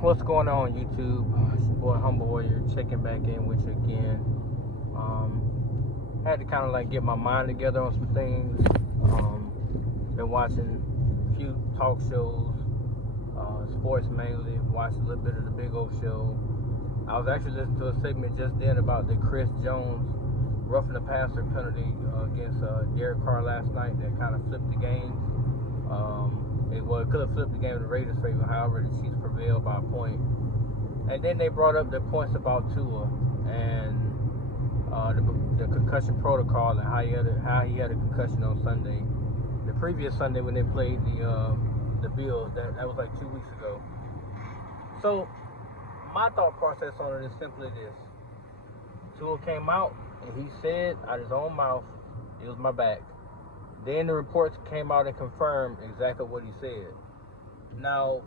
What's going on, YouTube? It's your boy Humble Warrior checking back in with you again. Had to kind of like get my mind together on some things. Been watching a few talk shows, sports mainly. Watched a little bit of the Big O Show. I was actually listening to a segment just then about the Chris Jones roughing the passer penalty against Derek Carr last night that kind of flipped the game. It could have flipped the game in the Raiders' favor. However, the Chiefs prevailed by a point. And then they brought up the points about Tua and the concussion protocol and how he had a concussion on Sunday. The previous Sunday when they played the Bills, that was like 2 weeks ago. So my thought process on it is simply this: Tua came out and he said out his own mouth, it was my back. Then the reports came out and confirmed exactly what he said. Now,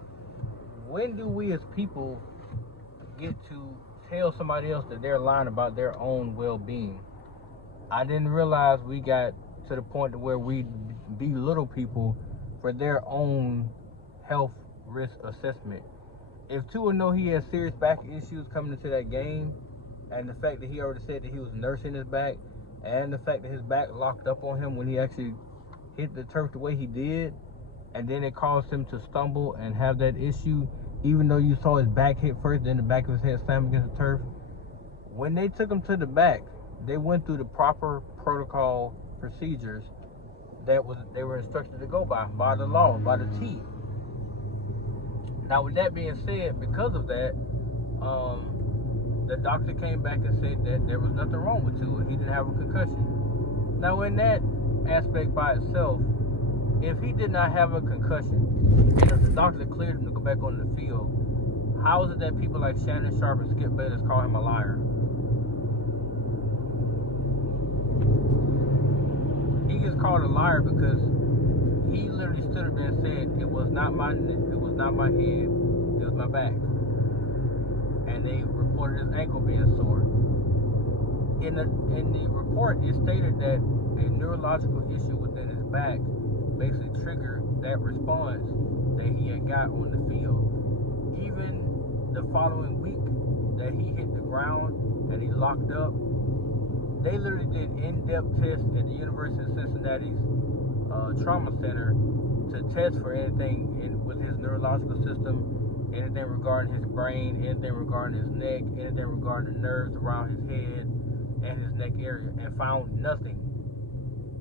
when do we as people get to tell somebody else that they're lying about their own well-being? I didn't realize we got to the point where we belittle people for their own health risk assessment. If Tua know he has serious back issues coming into that game, and the fact that he already said that he was nursing his back, and the fact that his back locked up on him when he actually hit the turf the way he did, and then it caused him to stumble and have that issue, even though you saw his back hit first, then the back of his head slam against the turf. When they took him to the back, they went through the proper protocol procedures that they were instructed to go by the law, by the T. Now, with that being said, because of that, the doctor came back and said that there was nothing wrong with Tua. He didn't have a concussion. Now, in that aspect by itself, if he did not have a concussion, and if the doctor cleared him to go back on the field, how is it that people like Shannon Sharp and Skip Bayless call him a liar? He gets called a liar because he literally stood up there and said, it was not my head, it was my back. And they reported his ankle being sore. In the report, it stated that a neurological issue within his back basically triggered that response that he had got on the field. Even the following week that he hit the ground and he locked up, they literally did in-depth tests at the University of Cincinnati's trauma center to test for anything with his neurological system, anything regarding his brain, anything regarding his neck, anything regarding the nerves around his head and his neck area, and found nothing.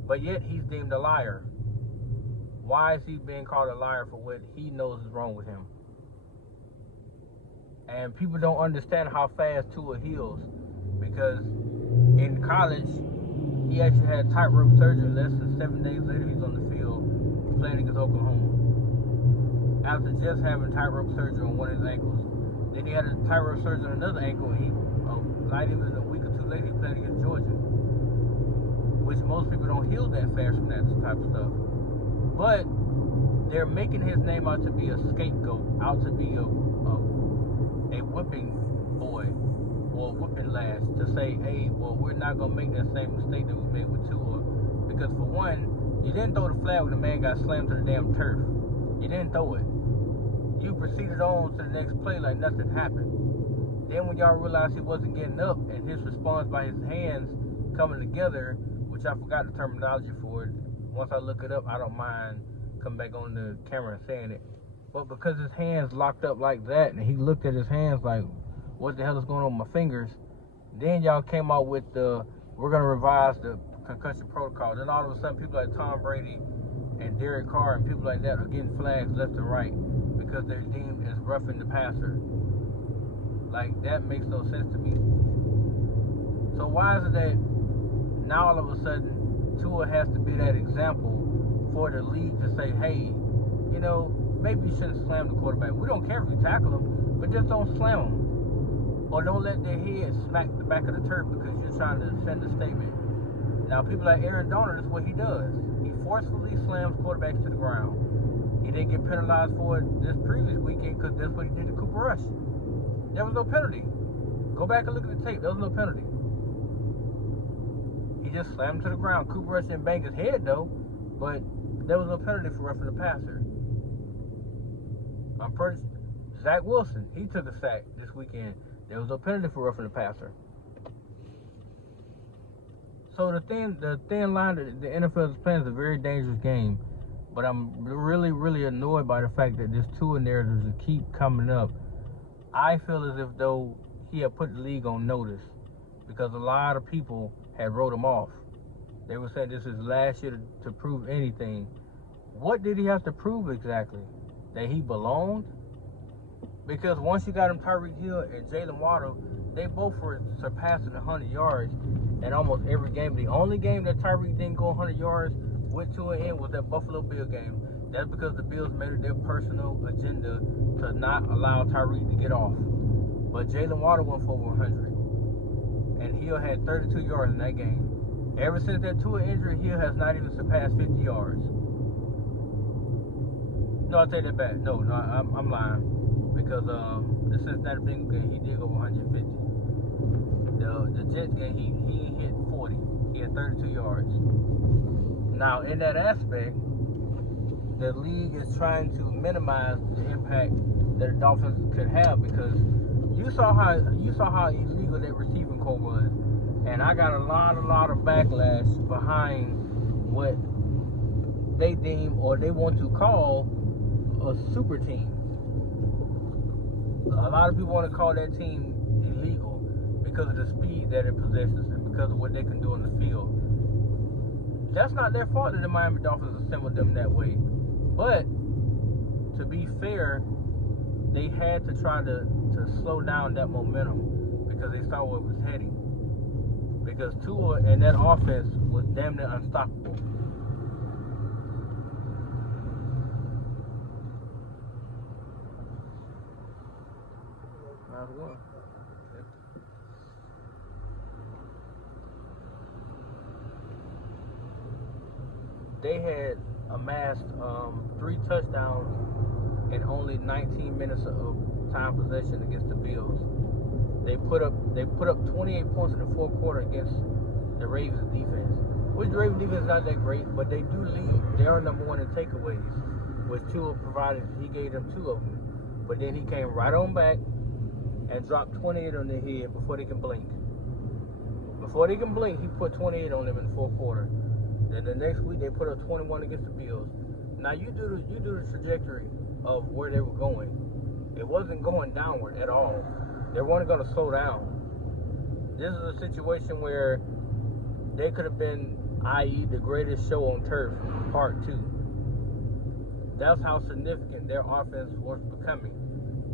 But yet he's deemed a liar. Why is he being called a liar for what he knows is wrong with him? And people don't understand how fast Tua heals, because in college he actually had tightrope surgery. Less than 7 days later, he's on the field playing against Oklahoma after just having tightrope surgery on one of his ankles. Then he had a tightrope surgery on another ankle, and he not even a week or two later, he played against Georgia, which most people don't heal that fast from that type of stuff. But they're making his name out to be a scapegoat, out to be a whipping boy or a whipping lash, to say, hey, well, we're not going to make that same mistake that we made with Tua. Because for one, you didn't throw the flag when the man got slammed to the damn turf. You didn't throw it. You proceeded on to the next play like nothing happened. Then when y'all realized he wasn't getting up, and his response by his hands coming together, which I forgot the terminology for it. Once I look it up, I don't mind coming back on the camera and saying it. But because his hands locked up like that, and he looked at his hands like, what the hell is going on with my fingers? Then y'all came out with we're going to revise the concussion protocol. Then all of a sudden, people like Tom Brady and Derek Carr and people like that are getting flags left and right because they're deemed as roughing the passer. Like, that makes no sense to me. So why is it that now all of a sudden Tua has to be that example for the league to say, hey, maybe you shouldn't slam the quarterback. We don't care if you tackle him, but just don't slam him. Or don't let their head smack the back of the turf because you're trying to send a statement. Now, people like Aaron Donald, that's what he does. He forcefully slams quarterbacks to the ground. He didn't get penalized for it this previous weekend because that's what he did to Cooper Rush. There was no penalty. Go back and look at the tape. There was no penalty. He just slammed him to the ground. Cooper Rush didn't bang his head, though, but there was no penalty for roughing the passer. I'm pretty Zach Wilson, he took a sack this weekend. There was a penalty for roughing the passer. So the thin line that the NFL is playing is a very dangerous game. But I'm really, really annoyed by the fact that this Tua narratives keep coming up. I feel as if though he had put the league on notice because a lot of people had wrote him off. They were saying this is last year to prove anything. What did he have to prove exactly? That he belonged? Because once you got him Tyreek Hill and Jalen Waddle, they both were surpassing 100 yards in almost every game. The only game that Tyreek didn't go 100 yards with to an end was that Buffalo Bill game. That's because the Bills made it their personal agenda to not allow Tyreek to get off. But Jalen Waddle went for over 100. And Hill had 32 yards in that game. Ever since that Tua injury, Hill has not even surpassed 50 yards. No, I take that back. No, I'm lying. Because the Cincinnati Bengals game, he did go 150. The Jets game, he hit 40. He had 32 yards. Now, in that aspect, the league is trying to minimize the impact that the Dolphins could have because you saw how illegal that receiving corps was, and I got a lot of backlash behind what they deem or they want to call a super team. A lot of people want to call that team illegal because of the speed that it possesses and because of what they can do on the field. That's not their fault that the Miami Dolphins assembled them that way. But, to be fair, they had to try to slow down that momentum because they saw where it was heading. Because Tua and that offense was damn near unstoppable. How's it going? They had amassed 3 touchdowns in only 19 minutes of time possession against the Bills. They put up 28 points in the fourth quarter against the Ravens defense. Which the Ravens defense is not that great, but they do lead. They are number one in takeaways, which Tua provided. He gave them 2 of them, but then he came right on back and dropped 28 on their head before they can blink. Before they can blink, he put 28 on them in the fourth quarter. Then the next week they put up 21 against the Bills. Now you do the trajectory of where they were going. It wasn't going downward at all. They weren't going to slow down. This is a situation where they could have been, i.e., the greatest show on turf, part 2. That's how significant their offense was becoming.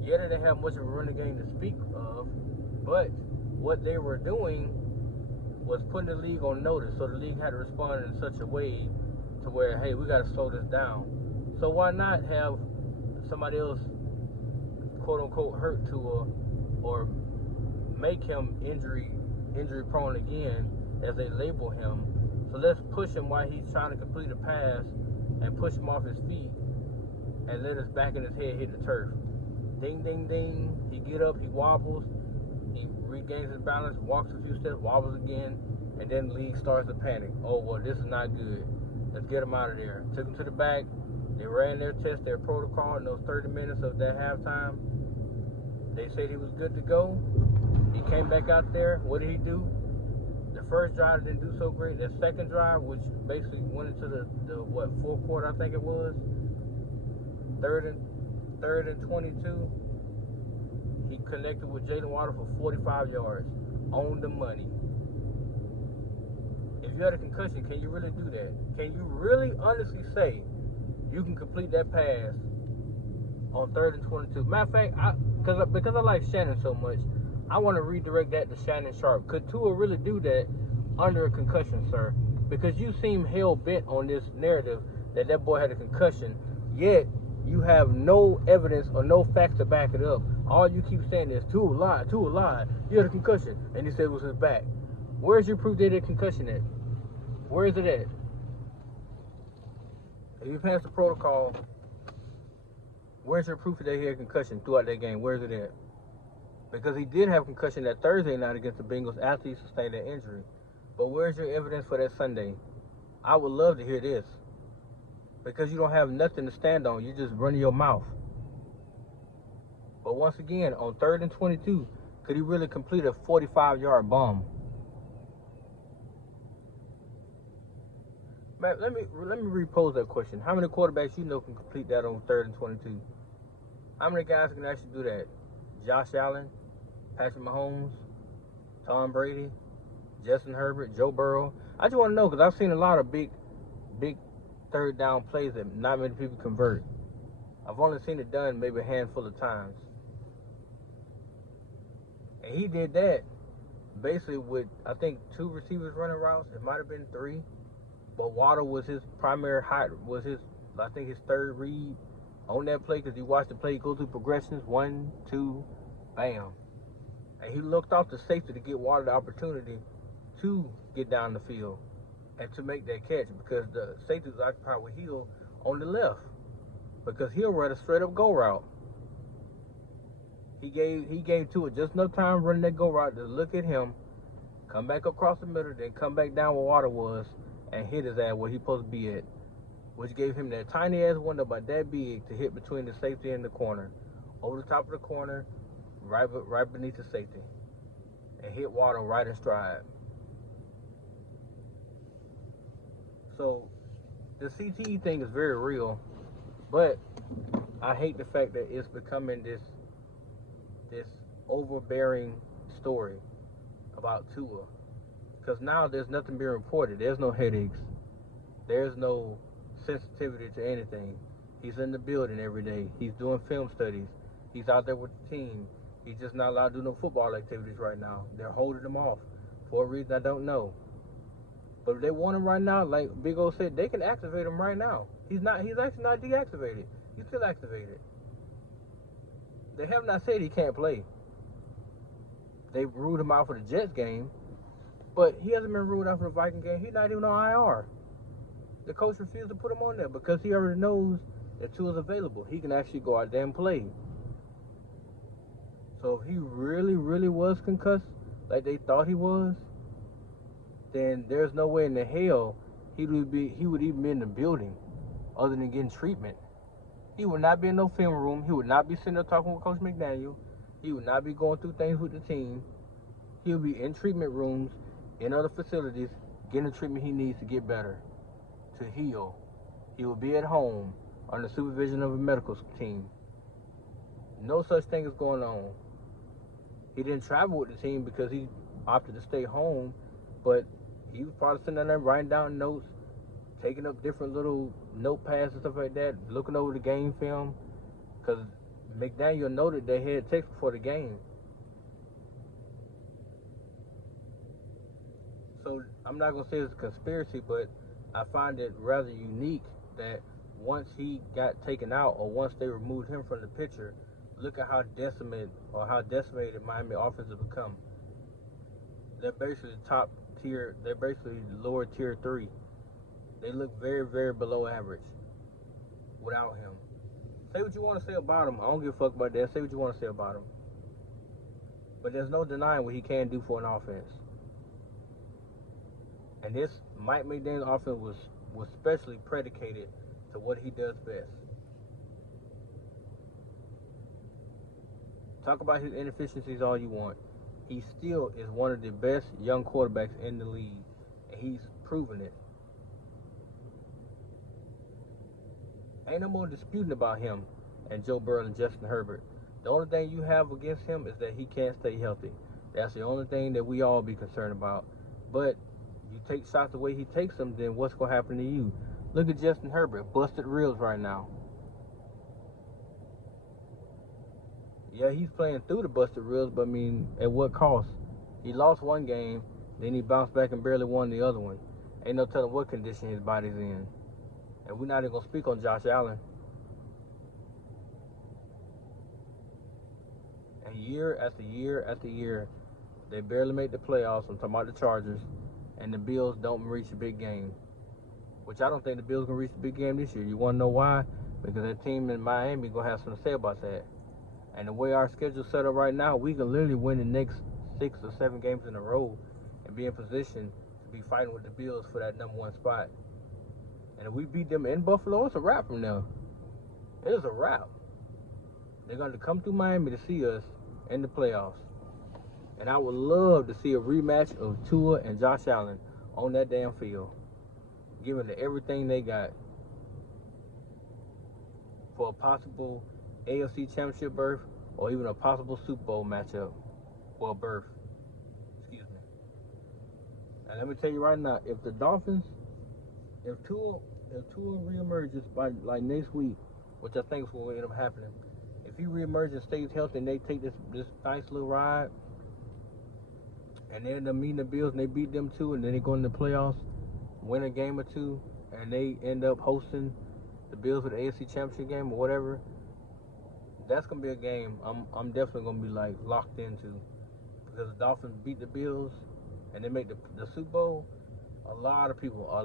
Yeah, they didn't have much of a running game to speak of, but what they were doing was putting the league on notice, so the league had to respond in such a way to where, hey, we got to slow this down. So why not have somebody else, quote unquote, hurt Tua or make him injury prone again, as they label him. So let's push him while he's trying to complete a pass and push him off his feet and let his back and his head hit the turf. Ding, ding, ding. He get up, he wobbles. He regains his balance, walks a few steps, wobbles again, and then the league starts to panic. Oh, well, this is not good. Let's get him out of there. Took him to the back. They ran their test, their protocol in those 30 minutes of that halftime. They said he was good to go. He came back out there. What did he do? The first drive didn't do so great. The second drive, which basically went into the fourth quarter, I think it was. Third and 22. He connected with Jalen Waddle for 45 yards on the money. If you had a concussion, can you really do that? Can you really honestly say you can complete that pass on 3rd and 22? Matter of fact, because I like Shannon so much, I want to redirect that to Shannon Sharp. Could Tua really do that under a concussion, sir? Because you seem hell-bent on this narrative that boy had a concussion, yet you have no evidence or no facts to back it up. All you keep saying is, Tua lied, he had a concussion, and he said it was his back. Where's your proof they had a concussion at? Where is it at? If you pass the protocol, where's your proof that he had a concussion throughout that game? Where's it at? Because he did have concussion that Thursday night against the Bengals after he sustained that injury. But where's your evidence for that Sunday? I would love to hear this. Because you don't have nothing to stand on. You're just running your mouth. But once again, on 3rd and 22, could he really complete a 45-yard bomb? Man, let me repose that question. How many quarterbacks you know can complete that on 3rd and 22? How many guys can actually do that? Josh Allen, Patrick Mahomes, Tom Brady, Justin Herbert, Joe Burrow. I just want to know because I've seen a lot of big 3rd down plays that not many people convert. I've only seen it done maybe a handful of times. And he did that basically with, I think, 2 receivers running routes. It might have been 3. But Waddle was his primary I think his 3rd read on that play because he watched the play go through progressions. 1, 2, bam. And he looked off the safety to get Waddle the opportunity to get down the field and to make that catch because the safety was occupied with Hill on the left because Hill ran a straight up go route. He gave to it just enough time running that go route to look at him, come back across the middle, then come back down where Water was and hit his ass where he's supposed to be at, which gave him that tiny ass window about that big to hit between the safety and the corner, over the top of the corner, right beneath the safety, and hit Water right in stride. So the CTE thing is very real, but I hate the fact that it's becoming this overbearing story about Tua, because now there's nothing being reported. There's no headaches. There's no sensitivity to anything. He's in the building every day. He's doing film studies. He's out there with the team. He's just not allowed to do no football activities right now. They're holding him off for a reason I don't know. But if they want him right now, like Big O said, they can activate him right now. He's actually not deactivated. He's still activated. They have not said he can't play. They ruled him out for the Jets game, but he hasn't been ruled out for the Viking game. He's not even on IR. The coach refused to put him on there because he already knows that Tua's available. He can actually go out there and play. So if he really, really was concussed, like they thought he was, then there's no way in the hell he would even be in the building other than getting treatment. He would not be in no film room. He would not be sitting there talking with Coach McDaniel. He would not be going through things with the team. He would be in treatment rooms, in other facilities, getting the treatment he needs to get better, to heal. He will be at home under supervision of a medical team. No such thing is going on. He didn't travel with the team because he opted to stay home, but he was probably sitting there writing down notes, taking up different little notepads and stuff like that, looking over the game film, because McDaniel noted they had text before the game. So I'm not going to say it's a conspiracy, but I find it rather unique that once he got taken out or once they removed him from the picture, look at how decimated Miami offense has become. They're basically top tier. They're basically lower tier 3. They look very, very below average without him. Say what you want to say about him. I don't give a fuck about that. Say what you want to say about him. But there's no denying what he can do for an offense. And this Mike McDaniel's offense was specially predicated to what he does best. Talk about his inefficiencies all you want. He still is one of the best young quarterbacks in the league. And he's proven it. Ain't no more disputing about him and Joe Burrow and Justin Herbert. The only thing you have against him is that he can't stay healthy. That's the only thing that we all be concerned about. But you take shots the way he takes them, then what's going to happen to you? Look at Justin Herbert, busted ribs right now. Yeah, he's playing through the busted ribs, but I mean, at what cost? He lost one game, then he bounced back and barely won the other one. Ain't no telling what condition his body's in. And we're not even going to speak on Josh Allen. And year after year after year, they barely make the playoffs. I'm talking about the Chargers. And the Bills don't reach a big game. Which I don't think the Bills going to reach a big game this year. You want to know why? Because that team in Miami going to have something to say about that. And the way our schedule's set up right now, we can literally win the next 6 or 7 games in a row and be in position to be fighting with the Bills for that number 1 spot. And if we beat them in Buffalo, it's a wrap from there. It is a wrap. They're going to come through Miami to see us in the playoffs. And I would love to see a rematch of Tua and Josh Allen on that damn field, giving it everything they got for a possible AFC Championship berth or even a possible Super Bowl matchup for a berth. Excuse me. And let me tell you right now, if the Dolphins, if Tua reemerges by like next week, which I think is what will end up happening, if he reemerges and stays healthy and they take this nice little ride, and they end up meeting the Bills and they beat them too, and then they go into the playoffs, win a game or two, and they end up hosting the Bills with the AFC Championship game or whatever, that's gonna be a game I'm definitely gonna be like locked into, because the Dolphins beat the Bills and they make the Super Bowl. A lot of people, a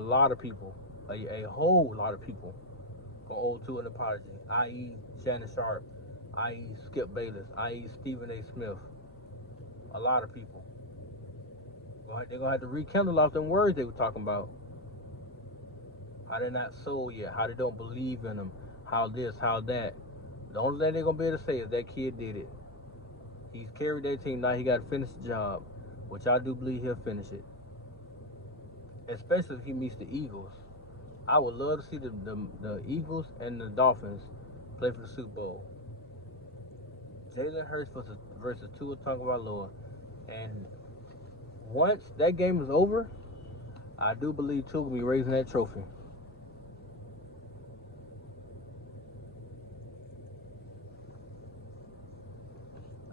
whole lot of people gonna owe to an apology, i.e. Shannon Sharp, i.e. Skip Bayless, i.e. Stephen A. Smith. A lot of people. They're gonna have to rekindle off them words they were talking about. How they're not sold yet, how they don't believe in them, how this, how that. The only thing they're gonna be able to say is that kid did it. He's carried that team, now he gotta finish the job, which I do believe he'll finish it. Especially if he meets the Eagles. I would love to see the Eagles and the Dolphins play for the Super Bowl. Jalen Hurts versus Tua Tagovailoa. And once that game is over, I do believe Tua will be raising that trophy.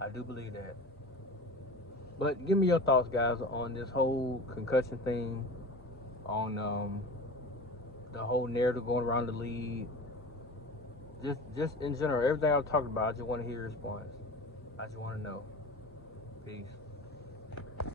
I do believe that. But give me your thoughts, guys, on this whole concussion thing, on the whole narrative going around the league. Just in general, everything I've talked about, I just want to hear your response. I just want to know. Peace.